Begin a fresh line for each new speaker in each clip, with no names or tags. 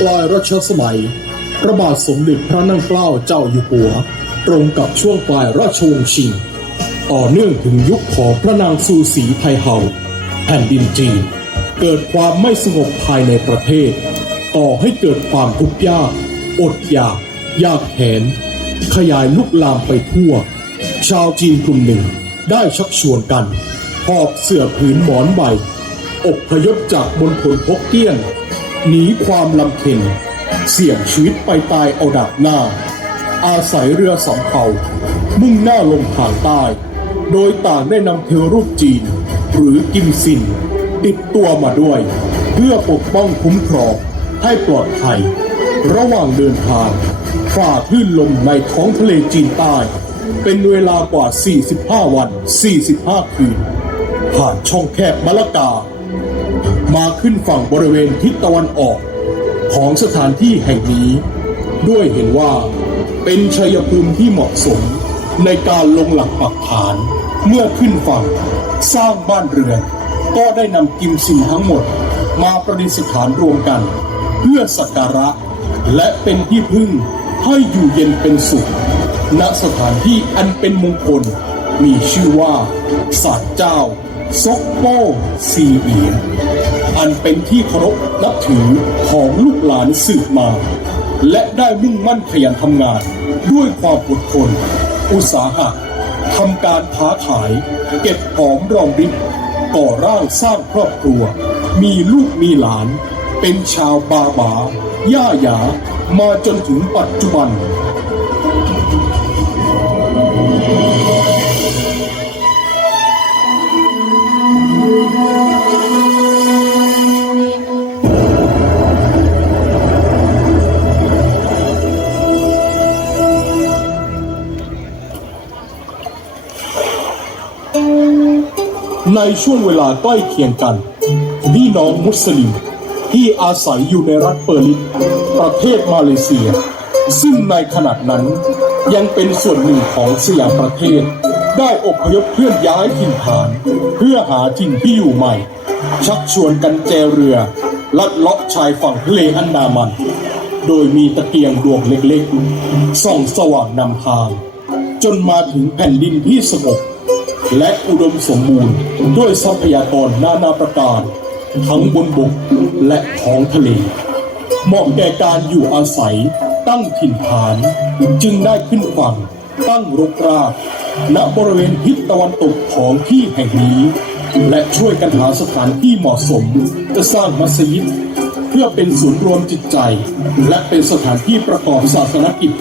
ปลายรัชสมัย พระบาทสมเด็จพระนั่งเกล้าเจ้าอยู่หัว ตรงกับช่วงปลายราชวงศ์ชิง ต่อเนื่องถึงยุคของพระนางซูสีไทเฮาแผ่นดินจีน เกิดความไม่สงบภายในประเทศก่อให้เกิดความทุกข์ยาก อดอยาก ยากแค้นขยายลุกลามไปทั่ว ชาวจีนกลุ่มหนึ่งได้ชักชวนกันหอบเสื่อผืนหมอนใบอบพยพจากมณฑลพกเกี้ยน หนีความลำเค็ญเสี่ยงชีวิตไปตายเอาดับหน้า อาศัยเรือสำเภามุ่งหน้าลงทางใต้ โดยต่างได้นำเทวรูปจีน หรือกิมซิน ติดตัวมาด้วย เพื่อปกป้องคุ้มครองให้ปลอดภัย ระหว่างเดินทาง ฝ่าคลื่นลมในท้องทะเลจีนใต้ เป็นเวลากว่า 45 วัน 45 คืน ผ่านช่องแคบมะละกา มาขึ้นฝั่งบริเวณทิศตะวันออก ของสถานที่แห่งนี้ ด้วยเห็นว่าเป็นชัยภูมิที่เหมาะสมในการลงหลักปักฐาน เมื่อขึ้นฝั่งสร้างบ้านเรือนก็ได้นำกิมซินทั้งหมดมาประดิษฐานรวมกัน เพื่อสักการะ และเป็นที่พึ่งให้อยู่เย็นเป็นสุข ณสถานที่อันเป็นมงคล มีชื่อว่าศาลเจ้าซกโป้ซีเอีย อันเป็นที่เคารพนับถือของลูกหลานสืบมา และได้มุ่งมั่นขยันทำงาน ด้วยความอดทน อุตสาหะทำการค้าขาย เก็บหอมรอมริบก่อร่างสร้างครอบครัว มีลูกมีหลาน เป็นชาวบาบา ย่าหยา มาจนถึงปัจจุบัน ในช่วงเวลาใกล้เคียงกันพี่น้องมุสลิมที่อาศัยอยู่ในรัฐเปอร์ลิตประเทศมาเลเซีย ซึ่งในขณะนั้นยังเป็นส่วนหนึ่งของสยามประเทศ ได้อบพยพเคลื่อนย้ายถิ่นฐาน เพื่อหาถิ่นที่อยู่ใหม่ ชักชวนกันแจเรือ ลัดเลาะชายฝั่งทะเลอันดามัน โดยมีตะเกียงดวงเล็กๆส่องสว่างนำทาง จนมาถึงแผ่นดินที่สงบ และอุดมสมบูรณ์ด้วยทรัพยากรนานาประการ ทั้งบนบกและท้องทะเล เหมาะแก่การอยู่อาศัยตั้งถิ่นฐาน จึงได้ขึ้นฝั่งตั้งรกรากณบริเวณทิศตะวันตกของที่แห่งนี้ และช่วยกันหาสถานที่เหมาะสม จะสร้างมัสยิดเพื่อเป็นศูนย์รวมจิตใจ และเป็นสถานที่ประกอบศาสนกิจ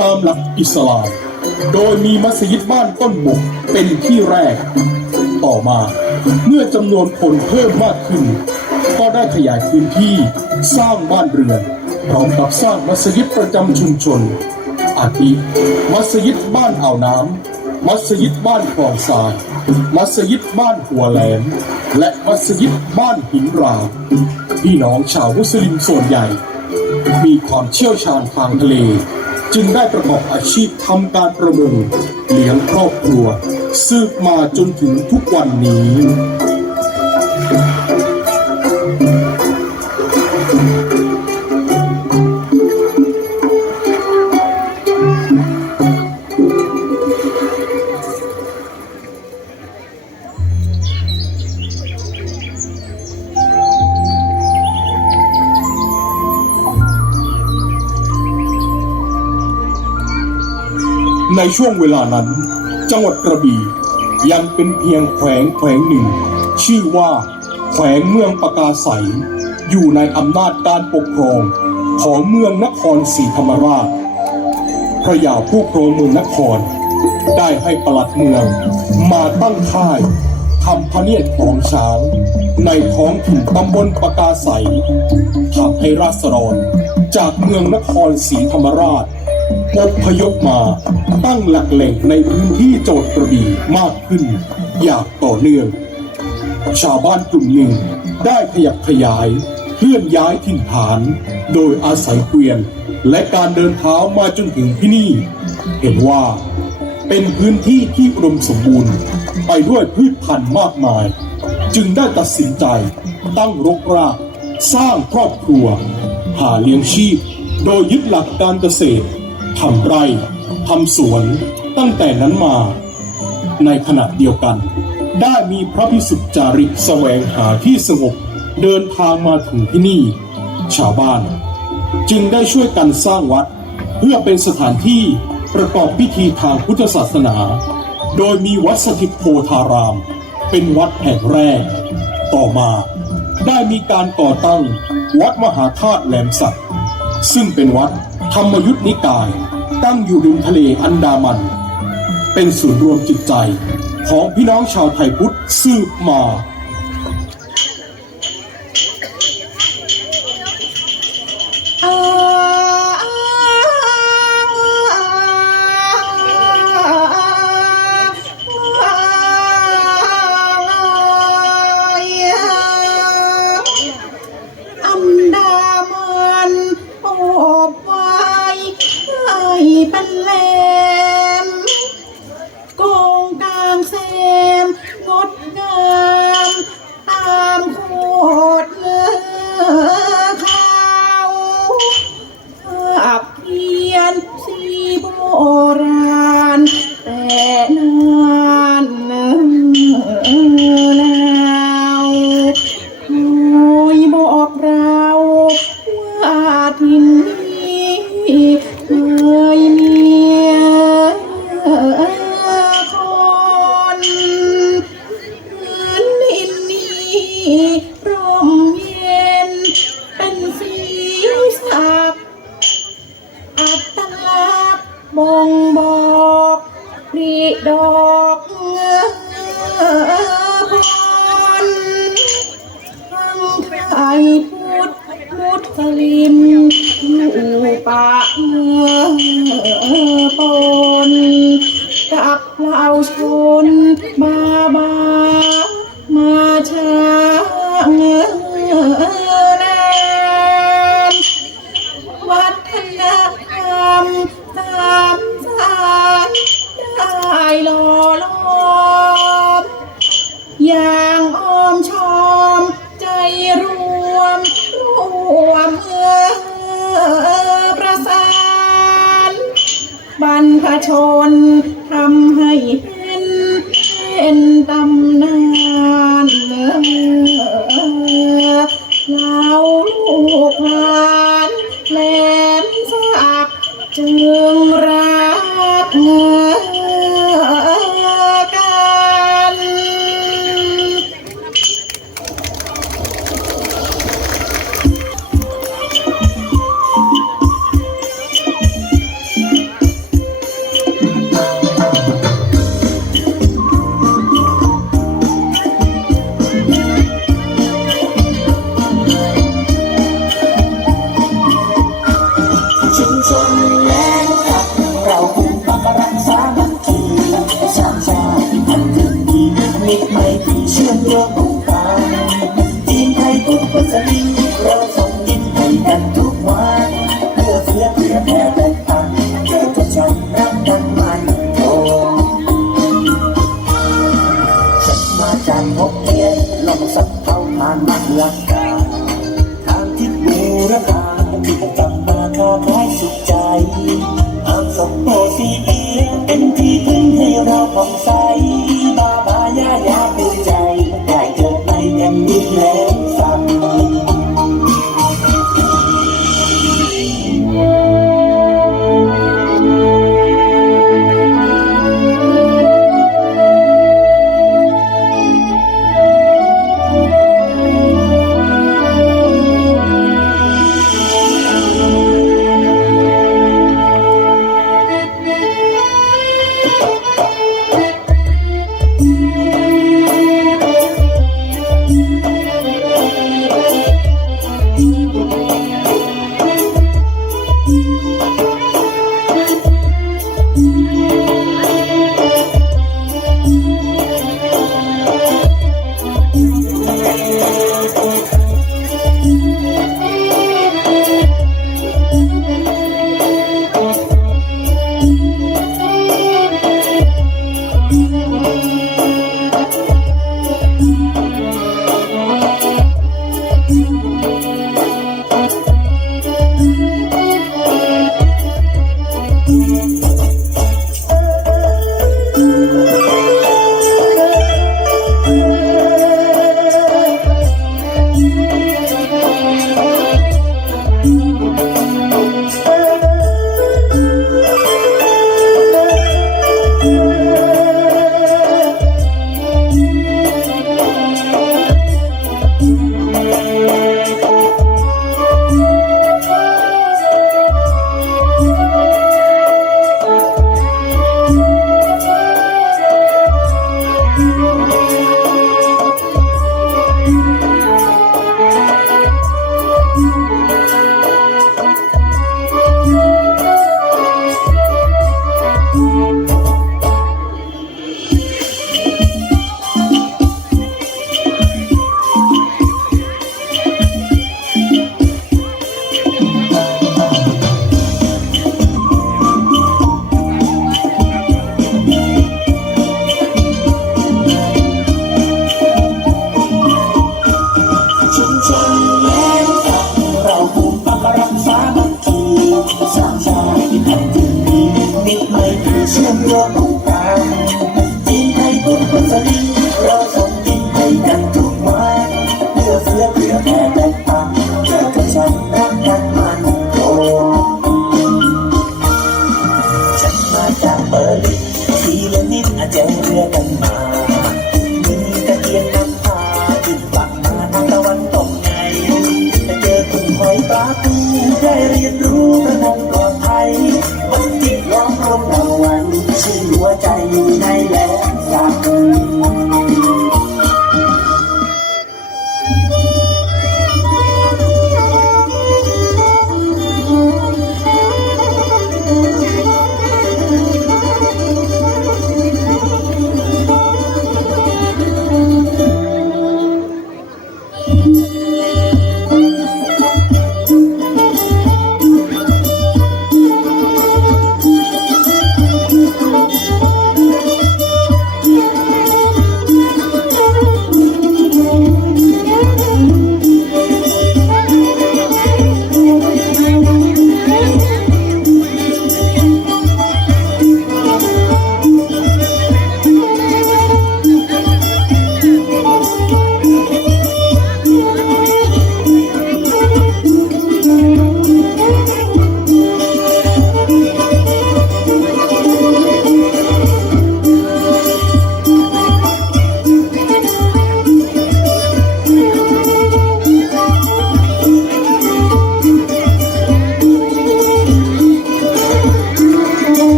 ตามหลักอิสลาม โดยมีมัสยิดบ้านต้นบกเป็นที่แรก ต่อมาเมื่อจำนวนคนเพิ่มมากขึ้น ก็ได้ขยายพื้นที่สร้างบ้านเรือน พร้อมกับสร้างมัสยิดประจำชุมชน อาทิมัสยิดบ้านอ่าวน้ำมัสยิดบ้านคลองทราย มัสยิดบ้านหัวแหลม และมัสยิดบ้านหินราพี่น้องชาวมุสลิมส่วนใหญ่ มีความเชี่ยวชาญทางทะเล จึงได้ประกอบอาชีพทำการประมงเลี้ยงครอบครัว สืบมาจนถึงทุกวันนี้ ในช่วงเวลานั้น จังหวัดกระบี่ยังเป็นเพียงแขวงแขวงหนึ่ง ชื่อว่า แขวงเมืองปากาใสอยู่ในอำนาจการปกครองของเมืองนครศรีธรรมราช พระยาผู้ครองเมืองนคร ได้ให้ปลัดเมือง มาตั้งค่ายทำพระเนียดของช้าง ในท้องถิ่นตำบลปากาใสทำให้ราษฎรจากเมืองนครศรีธรรมราช อพยพมาตั้งหลักแหล่งในพื้นที่โจังหวัดกระบี่มากขึ้น อย่างต่อเนื่อง ชาวบ้านกลุ่มหนึ่งได้ขยับขยายเคลื่อนย้ายถิ่นฐาน โดยอาศัยเกวียนและการเดินเท้ามาจนถึงที่นี่ เห็นว่าเป็นพื้นที่ที่อุดมสมบูรณ์ ไปด้วยพืชพันธุ์มากมาย จึงได้ตัดสินใจตั้งรกรากสร้างครอบครัว หาเลี้ยงชีพ โดยยึดหลักการเกษตร ทำไร่ทำสวนตั้งแต่นั้นมา ในขณะเดียวกัน ได้มีพระพิสุทธิจาริกแสวงหาที่สงบเดินทางมาถึงที่นี่ ชาวบ้าน จึงได้ช่วยกันสร้างวัด เพื่อเป็นสถานที่ประกอบพิธีทางพุทธศาสนา โดยมีวัดสถิตโพธาราม เป็นวัดแห่งแรก ต่อมาได้มีการก่อตั้งวัดมหาธาตุแหลมสัก ซึ่งเป็นวัด ธรรมยุทธนิกาย ตั้งอยู่ริมทะเลอันดามัน เป็นศูนย์รวมจิตใจของพี่น้องชาวไทยพุทธสืบมา
เราว่าที่นี่ ชนมาบา เราลูกหลา ให้
เราผ่อง นิดไม่เชื่อมโยงกัน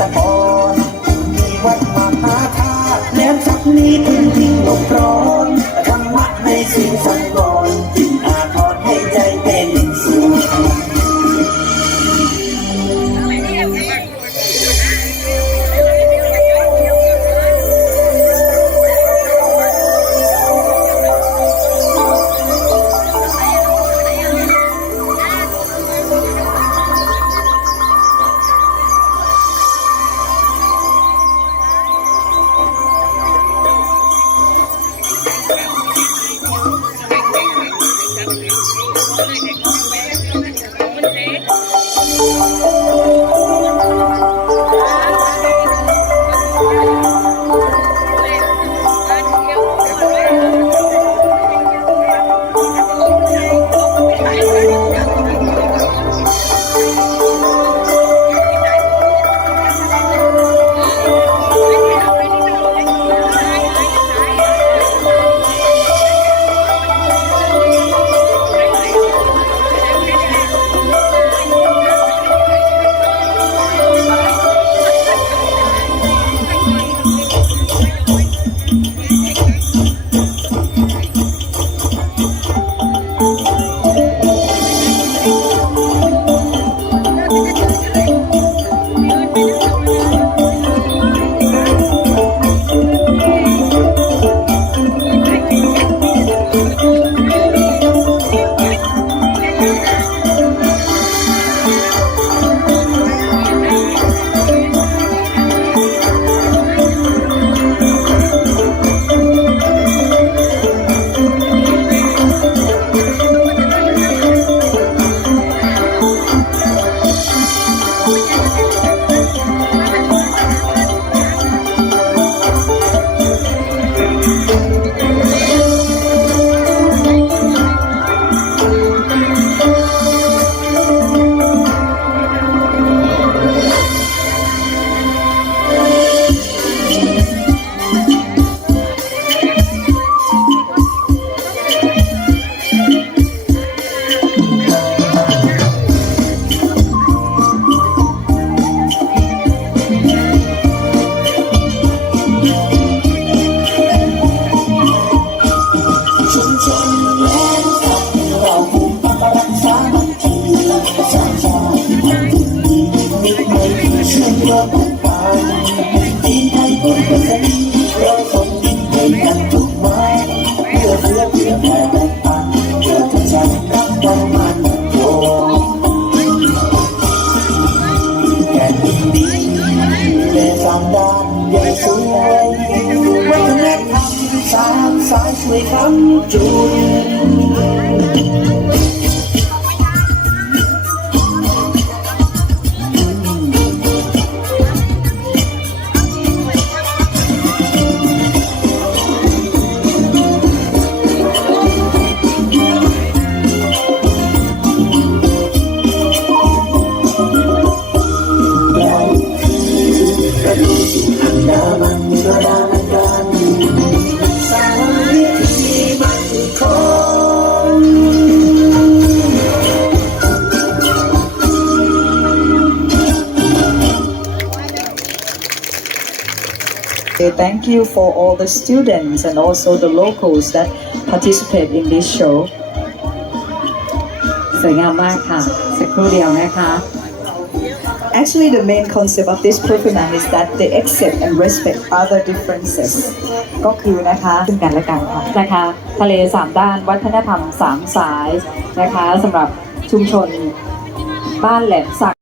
ตะกอนมีวัดมาหาธาตุแหลมสักนี้คุณทิ้งลบร้อนธรรมะในสิ่งสัง 对对对างด้านใหญ่สวยวัฒนธรรมสามสายสวยคำจุน
Thank you for all the students and also the locals that participate in this show.
สวยงามมากค่ะ สักครู่เดียวนะคะ
Actually, the main concept of this performance is that they accept and respect other differences. ก็คือนะคะซึ่งกันและกันค่ะ
นะคะ ทะเลสามด้านวัฒนธรรมสามสายนะคะสำหรับชุมชนบ้านแหลมสัก